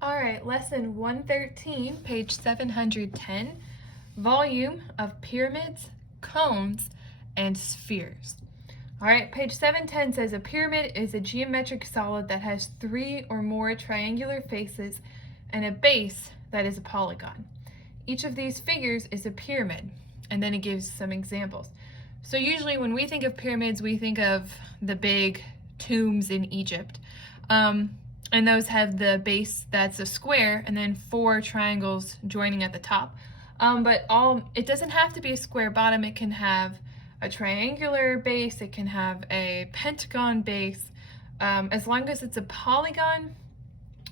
All right, lesson 113, page 710, volume of pyramids, cones, and spheres. All right, page 710 says a pyramid is a geometric solid that has 3 or more triangular faces and a base that is a polygon. Each of these figures is a pyramid, and then it gives some examples. So usually when we think of pyramids, we think of the big tombs in Egypt. And those have the base that's a square and then 4 triangles joining at the top. But it doesn't have to be a square bottom. It can have a triangular base. It can have a pentagon base. As long as it's a polygon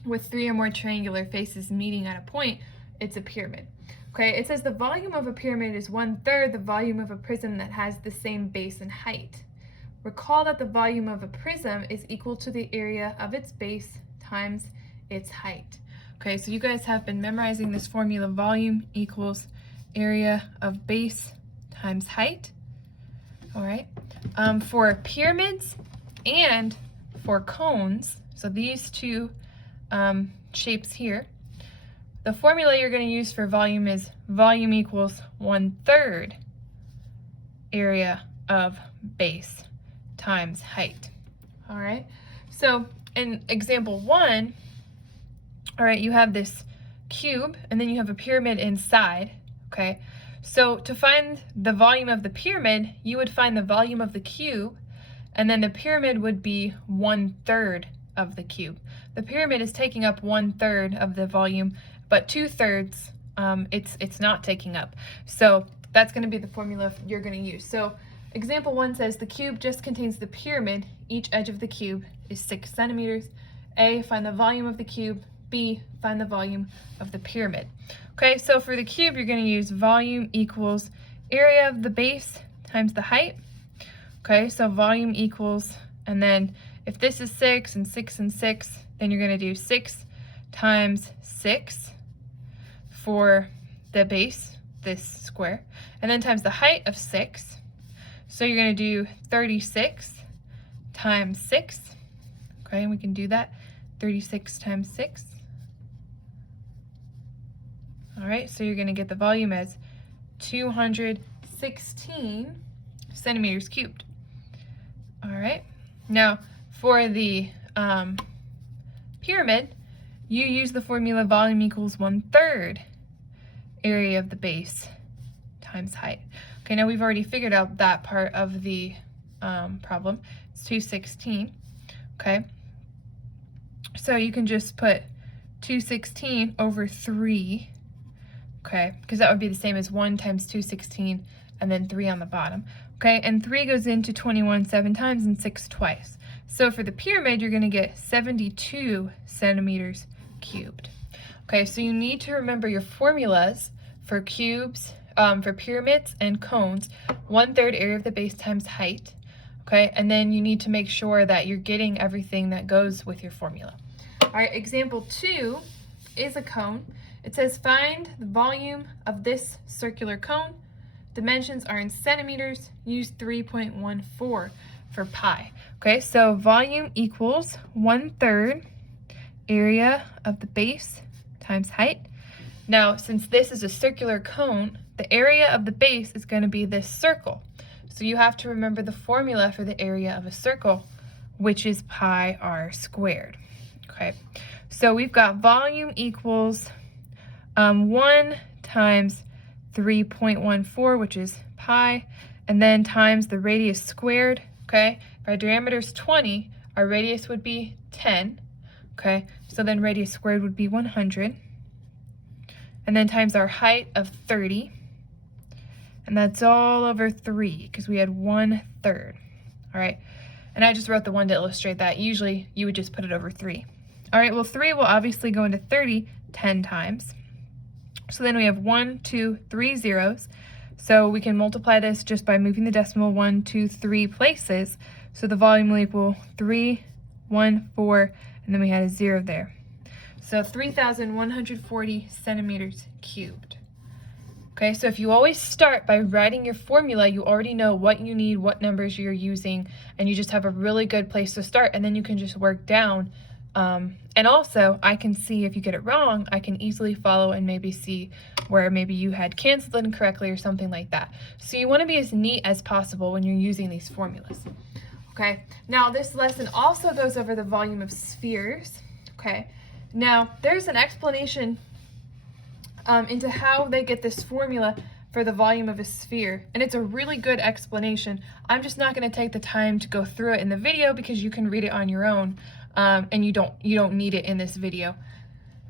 with 3 or more triangular faces meeting at a point, it's a pyramid. Okay, it says the volume of a pyramid is 1/3 the volume of a prism that has the same base and height. Recall that the volume of a prism is equal to the area of its base times its height. Okay, so you guys have been memorizing this formula: volume equals area of base times height. All right, for pyramids and for cones, so these two shapes here, the formula you're going to use for volume is volume equals 1/3 area of base times height. All right, so in example 1, all right, you have this cube and then you have a pyramid inside. Okay, so to find the volume of the pyramid, you would find the volume of the cube, and then the pyramid would be 1/3 of the cube. The pyramid is taking up 1/3 of the volume, but 2/3 it's not taking up. So that's going to be the formula you're going to use. So example 1 says the cube just contains the pyramid. Each edge of the cube is 6 centimeters. A, find the volume of the cube. B, find the volume of the pyramid. Okay, so for the cube, you're going to use volume equals area of the base times the height. Okay, so volume equals, and then if this is 6 and 6 and 6, then you're going to do 6 times 6 for the base, this square, and then times the height of 6. So you're going to do 36 times 6. Okay, and we can do that. 36 times 6. All right, so you're going to get the volume as 216 centimeters cubed. All right, now for the pyramid, you use the formula volume equals 1/3 area of the base times height. Okay, now we've already figured out that part of the problem. It's 216. Okay, so you can just put 216 over 3. Okay, because that would be the same as 1 times 216 and then 3 on the bottom. Okay, and 3 goes into 21 7 times and 6 twice. So for the pyramid, you're going to get 72 centimeters cubed. Okay, so you need to remember your formulas for cubes, for pyramids and cones: 1/3 area of the base times height. Okay, and then you need to make sure that you're getting everything that goes with your formula. All right, example 2 is a cone. It says find the volume of this circular cone. Dimensions are in centimeters. Use 3.14 for pi. Okay, so volume equals 1/3 area of the base times height. Now, since this is a circular cone, the area of the base is going to be this circle. So you have to remember the formula for the area of a circle, which is pi r squared. Okay, so we've got volume equals 1 times 3.14, which is pi, and then times the radius squared. Okay, if our diameter is 20, our radius would be 10. Okay, so then radius squared would be 100. And then times our height of 30. And that's all over 3 because we had 1/3. All right, and I just wrote the 1 to illustrate that. Usually you would just put it over 3. All right, well, 3 will obviously go into 30 10 times. So then we have 1, 2, 3 zeros. So we can multiply this just by moving the decimal 1, 2, 3 places. So the volume will equal 3, 1, 4, and then we had a 0 there. So 3,140 centimeters cubed. Okay, so if you always start by writing your formula, you already know what you need, what numbers you're using, and you just have a really good place to start, and then you can just work down And also, I can see if you get it wrong, I can easily follow and maybe see where maybe you had canceled it incorrectly or something like that. So you want to be as neat as possible when you're using these formulas. Okay, now this lesson also goes over the volume of spheres. Okay, now there's an explanation into how they get this formula for the volume of a sphere, and it's a really good explanation. I'm just not going to take the time to go through it in the video because you can read it on your own, and you don't need it in this video.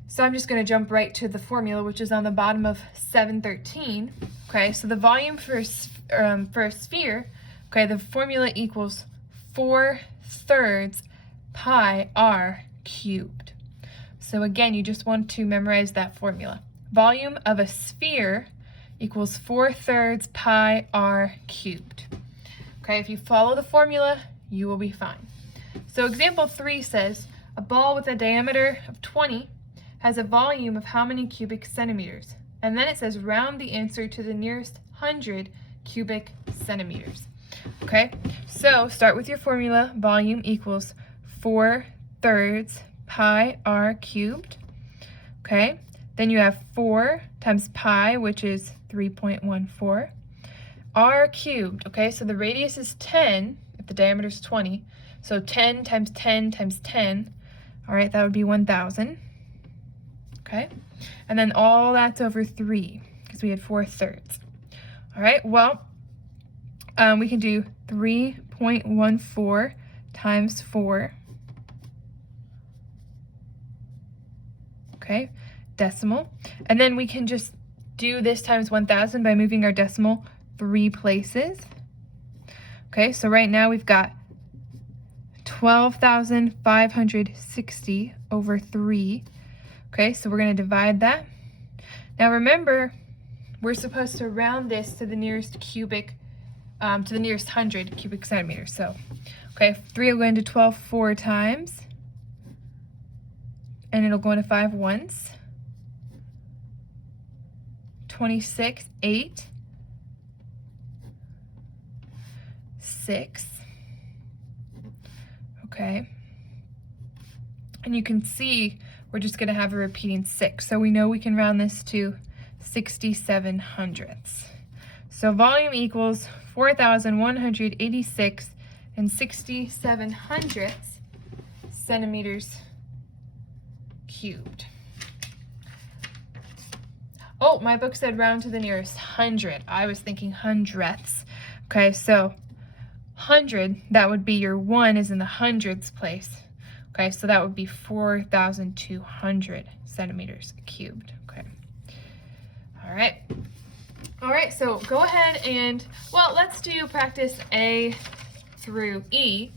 So I'm just going to jump right to the formula, which is on the bottom of 713. Okay, so the volume for a sphere, okay, the formula equals 4/3 pi r cubed. So again, you just want to memorize that formula. Volume of a sphere equals 4/3 pi r cubed. Okay, if you follow the formula, you will be fine. So example 3 says, a ball with a diameter of 20 has a volume of how many cubic centimeters? And then it says round the answer to the nearest 100 cubic centimeters. Okay, so start with your formula. Volume equals 4/3 pi r cubed. Okay, then you have 4 times pi, which is 3.14. R cubed, okay, so the radius is 10 if the diameter is 20. So 10 times 10 times 10, all right, that would be 1,000. Okay, and then all that's over 3 because we had 4/3. All right, well, we can do 3.14 times 4. Okay, decimal. And then we can just do this times 1,000 by moving our decimal 3 places. Okay, so right now we've got 12,560 over 3. Okay, so we're going to divide that. Now remember, we're supposed to round this to the nearest cubic, to the nearest 100 cubic centimeters. So, okay, 3 will go into 12 4 times, and it'll go into 5 once. 26, 8, 6. Okay, and you can see we're just going to have a repeating 6, so we know we can round this to 67 hundredths. So volume equals 4,186 and 67 hundredths centimeters cubed. Oh, my book said round to the nearest 100. I was thinking hundredths. Okay, so 100, that would be your 1 is in the hundredths place. Okay, so that would be 4,200 centimeters cubed. Okay. All right. All right, so go ahead and, well, let's do practice A through E,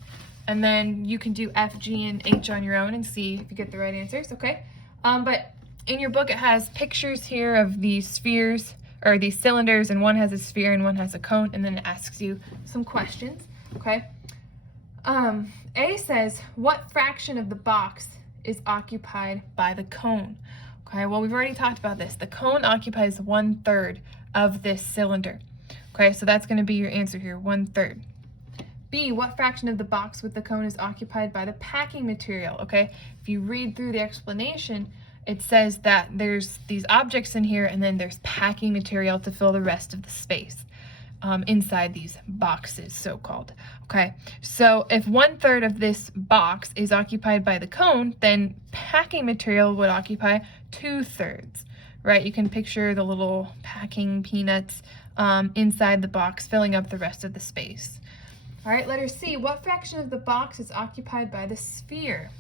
and then you can do F, G, and H on your own and see if you get the right answers, okay? But in your book, it has pictures here of these spheres, or these cylinders, and one has a sphere and one has a cone, and then it asks you some questions, okay? A says, what fraction of the box is occupied by the cone? Okay, well, we've already talked about this. The cone occupies 1/3 of this cylinder. Okay, so that's going to be your answer here, 1/3. B, what fraction of the box with the cone is occupied by the packing material? Okay, if you read through the explanation, it says that there's these objects in here and then there's packing material to fill the rest of the space inside these boxes, so-called. Okay, so if 1/3 of this box is occupied by the cone, then packing material would occupy 2/3, right? You can picture the little packing peanuts inside the box filling up the rest of the space. All right, letter C, what fraction of the box is occupied by the sphere?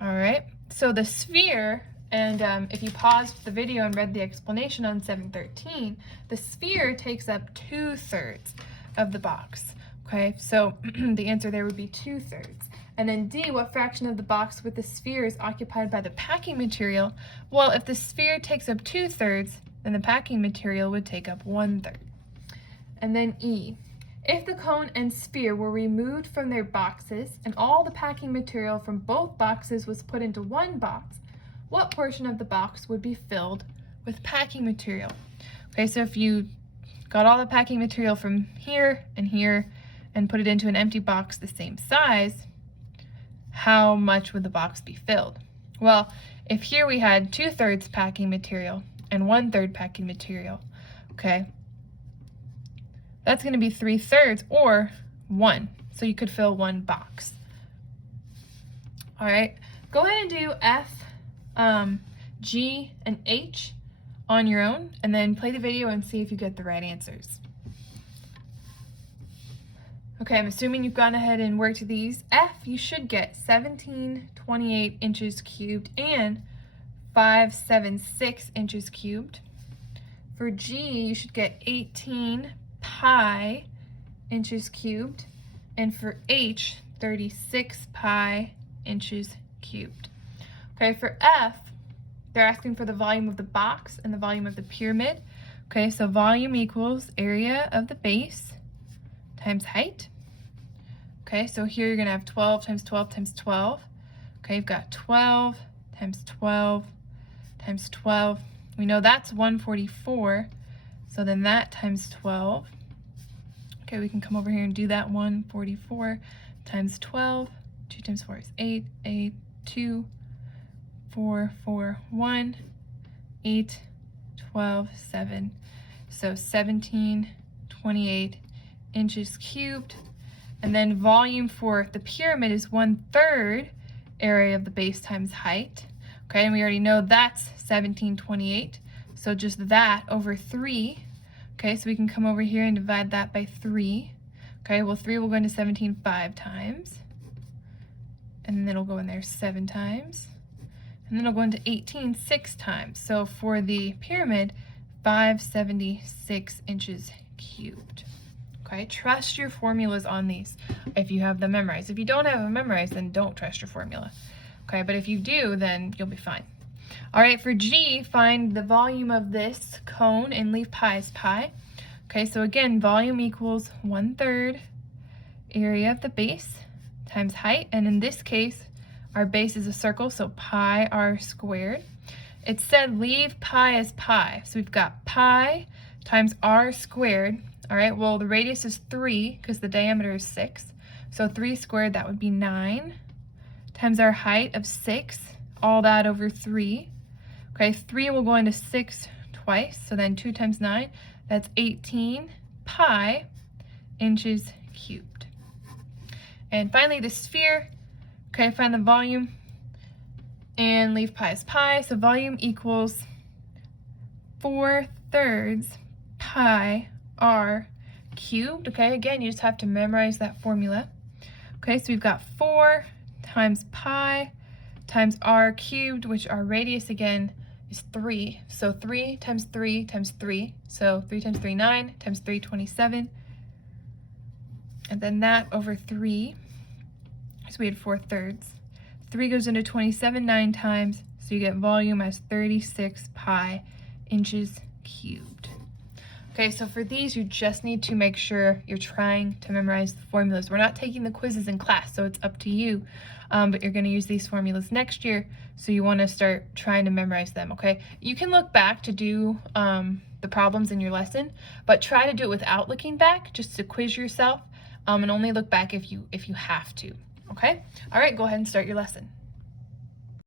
All right, so the sphere, and if you paused the video and read the explanation on 713, the sphere takes up 2/3 of the box. Okay, so the answer there would be 2/3. And then D, what fraction of the box with the sphere is occupied by the packing material? Well, if the sphere takes up 2/3, then the packing material would take up 1/3. And then E, if the cone and sphere were removed from their boxes and all the packing material from both boxes was put into one box, what portion of the box would be filled with packing material? Okay, so if you got all the packing material from here and put it into an empty box the same size, how much would the box be filled? Well, if here we had 2/3 packing material and 1/3 packing material, okay, that's going to be 3/3 or 1. So you could fill 1 box. All right, go ahead and do F, G, and H on your own, and then play the video and see if you get the right answers. Okay, I'm assuming you've gone ahead and worked these. F, you should get 1728 inches cubed and 576 inches cubed. For G, you should get 18 pi inches cubed. And for H, 36 pi inches cubed. Okay, for F, they're asking for the volume of the box and the volume of the pyramid. Okay, so volume equals area of the base times height. Okay, so here you're going to have 12 times 12 times 12. Okay, you've got 12 times 12 times 12. We know that's 144, so then that times 12. Okay, we can come over here and do that. 144 times 12. 2 times 4 is 8. 8, 2, 4, 4, 1, 8, 12, 7. So 1728 inches cubed. And then volume for the pyramid is 1/3 area of the base times height. Okay, and we already know that's 1728. So just that over 3. Okay, so we can come over here and divide that by 3. Okay, well 3 will go into 17 5 times. And then it'll go in there 7 times. And then it'll go into 18 6 times. So for the pyramid, 576 inches cubed. Okay, trust your formulas on these if you have them memorized. If you don't have them memorized, then don't trust your formula. Okay, but if you do, then you'll be fine. All right, for G, find the volume of this cone and leave pi as pi. Okay, so again, volume equals 1/3 area of the base times height. And in this case, our base is a circle, so pi r squared. It said leave pi as pi. So we've got pi times r squared. All right, well, the radius is 3 because the diameter is 6. So 3 squared, that would be 9, times our height of 6, all that over 3. Okay, 3 will go into 6 twice, so then 2 times 9, that's 18 pi inches cubed. And finally, the sphere, okay, find the volume and leave pi as pi. So volume equals 4/3 pi r cubed. Okay, again, you just have to memorize that formula. Okay, so we've got 4 times pi times r cubed, which our radius again is 3. So 3 times 3 times 3. So 3 times 3, 9, times 3, 27. And then that over 3. So we had 4/3. 3 goes into 27 9 times, so you get volume as 36 pi inches cubed. Okay, so for these, you just need to make sure you're trying to memorize the formulas. We're not taking the quizzes in class, so it's up to you, but you're going to use these formulas next year, so you want to start trying to memorize them, okay? You can look back to do the problems in your lesson, but try to do it without looking back, just to quiz yourself, and only look back if you have to, okay? All right, go ahead and start your lesson.